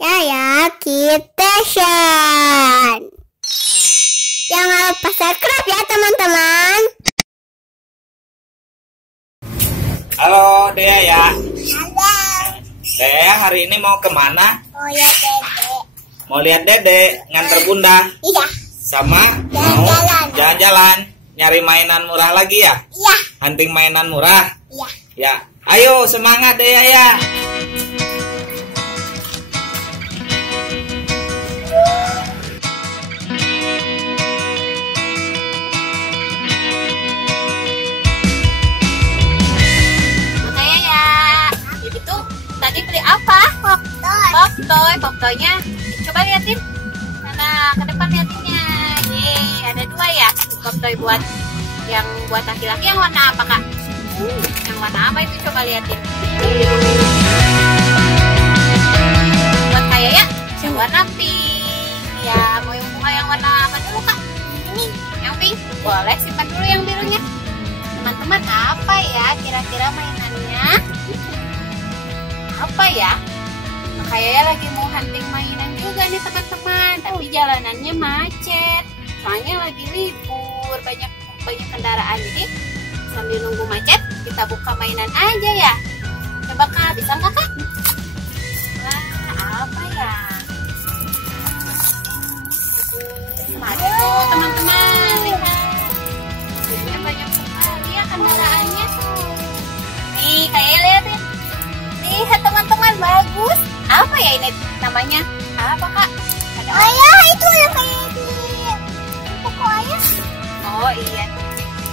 Yaya Kitchen. Jangan lupa subscribe ya teman-teman. Halo Dea ya. Halo. Dea hari ini mau kemana? Oh ya Dede. Mau lihat Dede nganter bunda. Iya. Sama Jalan-jalan. mau jalan-jalan. Nyari mainan murah lagi ya? Iya. Hunting mainan murah? Iya. Ya. Ayo semangat Dea ya. Tadi beli apa? Pop toynya. Coba liatin. Mana ke depan liatinnya. Yeay, ada dua ya. Pop toy buat yang buat laki-laki yang warna apa, Kak? Yang warna apa itu coba liatin. Buat kayak ya, yang warna pink. Ya, mau yang bunga yang warna apa dulu, Kak? Ini, yang pink. Boleh simpan dulu yang birunya. Teman-teman, apa ya kira-kira mainannya? Apa ya? Kayaknya lagi mau hunting mainan juga nih teman-teman, tapi jalanannya macet. Soalnya lagi libur, banyak kendaraan. Jadi sambil nunggu macet, kita buka mainan aja ya. Coba Kak, bisa nggak Kak? Wah, apa ya? Aduh teman-teman, lihat. Ini banyak sekali ya kendaraannya. Nih, kayaknya lihatin. Lihat teman-teman, bagus. Apa ya ini namanya? Apa Kak? Ada Ayah itu yang kayak di toko ayah. Oh iya.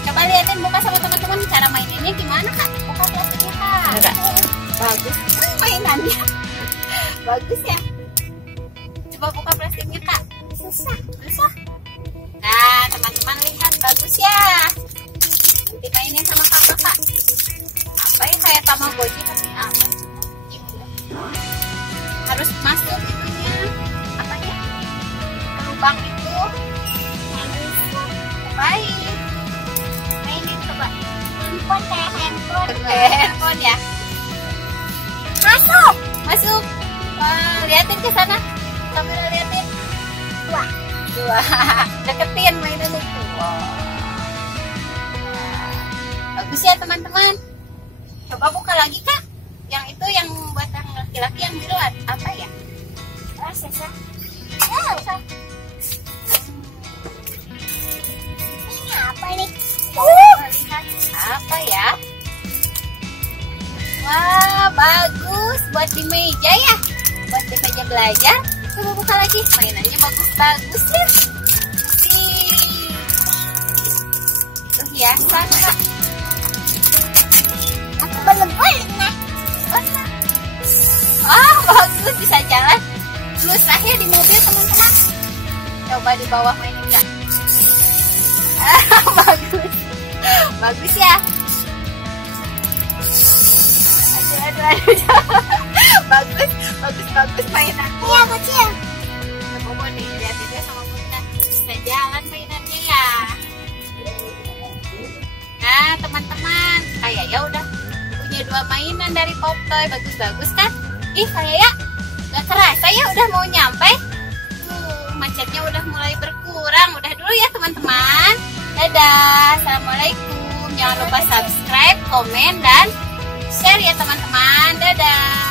Coba liatin, buka sama teman-teman cara maininnya gimana Kak? Buka plastiknya Kak. Bagus mainannya. Bagus ya. Coba buka plastiknya Kak. Susah. Nah teman-teman lihat, bagus ya. Nanti mainin sama kakak Kak. Apa ya, kayak Tamagotchi tapi apa? Harus masuk itunya, apa ya, lubang itu. Baik, mainin coba. Handphone kayak handphone. Handphone ya. Masuk. Wah, liatin ke sana, kamera liatin. Dua. Deketin mainan itu. Wow. Bagus ya teman-teman. Coba buka lagi Kak. Yang itu yang buat yang laki-laki yang biru apa ya? Sesa. Ini apa nih? Lihat apa ya? Wah, bagus buat di meja ya. Buat di meja belajar. Coba buka lagi. Mainannya bagus-bagus ya. Itu hiasan Kak. Aku belum pernah. Bagus, bisa jalan. Susah ya di mobil teman-teman. Coba di bawah mainin Kak. Bagus ya. Aduh. Bagus mainannya. Iya kecil. Coba dilihatin dia sama bunda. Bisa jalan mainannya ya. Nah teman-teman, kayak ya udah punya dua mainan dari Pop Toy. Bagus-bagus kan? Ih kayak ya gak kerasa ya udah mau nyampe. Macetnya udah mulai berkurang. Udah dulu ya teman-teman. Dadah. Assalamualaikum. Jangan lupa subscribe, komen, dan share ya teman-teman. Dadah.